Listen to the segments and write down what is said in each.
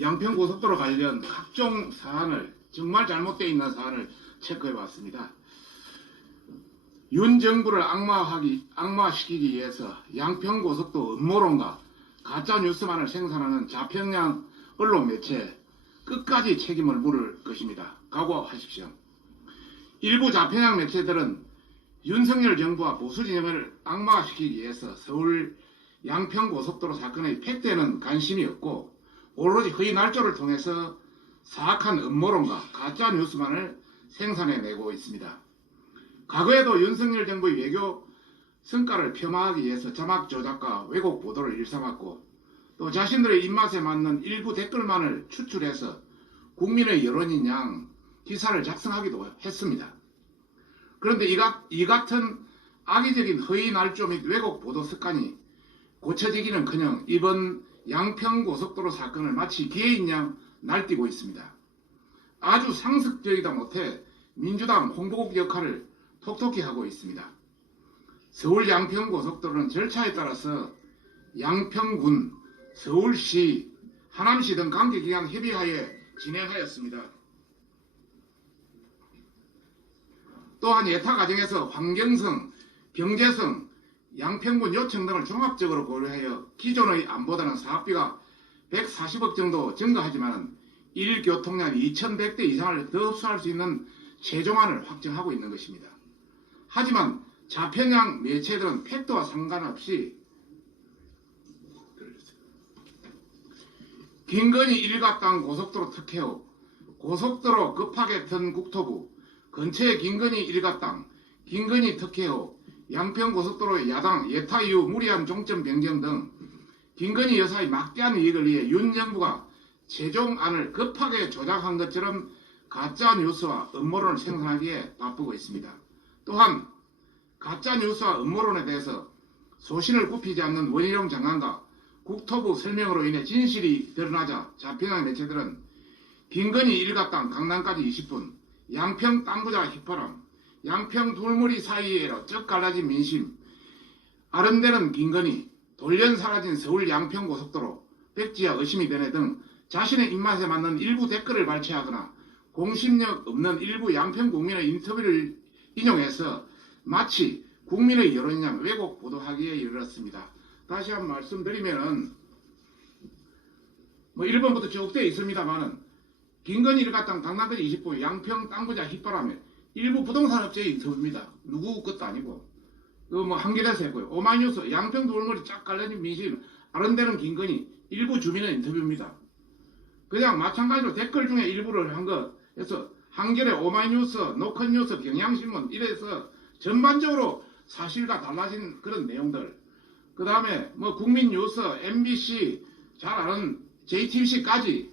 양평고속도로 관련 각종 사안을 정말 잘못되어 있는 사안을 체크해 봤습니다. 윤 정부를 악마시키기 위해서 양평고속도 음모론과 가짜뉴스만을 생산하는 좌평양 언론 매체 끝까지 책임을 물을 것입니다. 각오하십시오. 일부 좌평양 매체들은 윤석열 정부와 보수 진영을 악마시키기 위해서 서울 양평고속도로 사건의 팩트에는 관심이 없고 오로지 허위 날조를 통해서 사악한 음모론과 가짜뉴스만을 생산해내고 있습니다. 과거에도 윤석열 정부의 외교 성과를 폄하하기 위해서 자막 조작과 왜곡 보도를 일삼았고 또 자신들의 입맛에 맞는 일부 댓글만을 추출해서 국민의 여론인 양 기사를 작성하기도 했습니다. 그런데 이 같은 악의적인 허위 날조 및 왜곡 보도 습관이 고쳐지기는커녕 이번 양평고속도로 사건을 마치 기회인 양 날뛰고 있습니다. 아주 상습적이다 못해 민주당 홍보국 역할을 톡톡히 하고 있습니다. 서울 양평고속도로는 절차에 따라서 양평군, 서울시, 하남시 등 관계기관 협의하에 진행하였습니다. 또한 예타 과정에서 환경성, 경제성, 양평군 요청 등을 종합적으로 고려하여 기존의 안보다는 사업비가 140억 정도 증가하지만 1교통량 2100대 이상을 더 흡수할 수 있는 최종안을 확정하고 있는 것입니다. 하지만 좌평양 매체들은 팩트와 상관없이 김건희 일가땅 고속도로 특혜후 고속도로 급하게 튼 국토부 근처의 김건희 일가땅 김건희 특혜후 양평고속도로 야당 예타 이후 무리한 종점 변경 등 김건희 여사의 막대한 이익을 위해 윤 정부가 최종안을 급하게 조작한 것처럼 가짜뉴스와 음모론을 생산하기에 바쁘고 있습니다. 또한 가짜뉴스와 음모론에 대해서 소신을 굽히지 않는 원희룡 장관과 국토부 설명으로 인해 진실이 드러나자 좌평양 매체들은 김건희 일가땅 강남까지 20분, 양평 땅부자 휘파람, 양평 둘머리 사이에로 쩍 갈라진 민심, 아른대는 김건희, 돌연 사라진 서울 양평고속도로, 백지와 의심이 되네 등 자신의 입맛에 맞는 일부 댓글을 발췌하거나 공신력 없는 일부 양평 국민의 인터뷰를 인용해서 마치 국민의 여론이냐 왜곡 보도하기에 이르렀습니다. 다시 한번 말씀드리면은 1번부터 쭉 되어 있습니다만은 김건희 일가땅 강남까지 20분 양평 땅부자 휘바람에 일부 부동산 업체의 인터뷰입니다. 누구 것도 아니고 한겨레에서 했고요. 오마이뉴스 양평 돌머리 쫙 갈라진 민심 아른대는 김건희 일부 주민의 인터뷰입니다. 그냥 마찬가지로 댓글 중에 일부를 한 거 해서 한겨레 오마이뉴스 노컷뉴스 경향신문 이래서 전반적으로 사실과 달라진 그런 내용들 그 다음에 국민뉴스 MBC 잘 아는 JTBC까지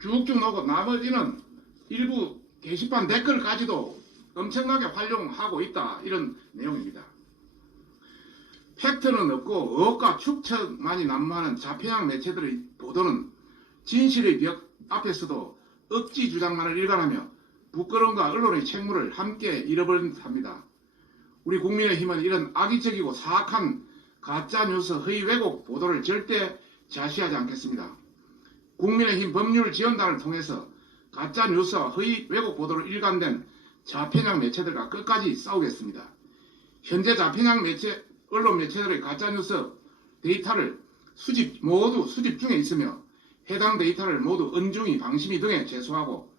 쭉쭉 놓고 나머지는 일부 게시판 댓글까지도 엄청나게 활용하고 있다 이런 내용입니다. 팩트는 없고 의혹과 추측만이 난무하는 좌평양 매체들의 보도는 진실의 벽 앞에서도 억지 주장만을 일관하며 부끄러움과 언론의 책무를 함께 잃어버린 듯합니다. 우리 국민의힘은 이런 악의적이고 사악한 가짜뉴스 허위 왜곡 보도를 절대 자시하지 않겠습니다. 국민의힘 법률지원단을 통해서 가짜뉴스와 허위 왜곡 보도로 일관된 좌평양 매체들과 끝까지 싸우겠습니다. 현재 좌평양 언론 매체들의 가짜뉴스 데이터를 모두 수집 중에 있으며 해당 데이터를 모두 은중이, 방심위 등에 제소하고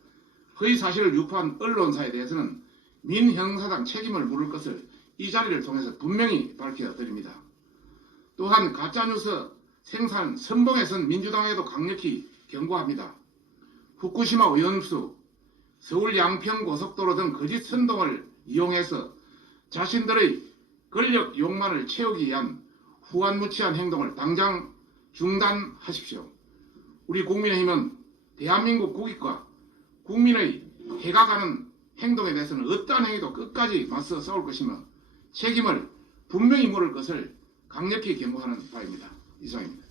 허위 사실을 유포한 언론사에 대해서는 민형사상 책임을 물을 것을 이 자리를 통해서 분명히 밝혀드립니다. 또한 가짜뉴스 생산 선봉에선 민주당에도 강력히 경고합니다. 후쿠시마 오염수, 서울 양평고속도로 등 거짓 선동을 이용해서 자신들의 권력 욕망을 채우기 위한 후안무치한 행동을 당장 중단하십시오. 우리 국민의힘은 대한민국 국익과 국민의 해가 가는 행동에 대해서는 어떠한 행위도 끝까지 맞서 싸울 것이며 책임을 분명히 물을 것을 강력히 경고하는 바입니다. 이상입니다.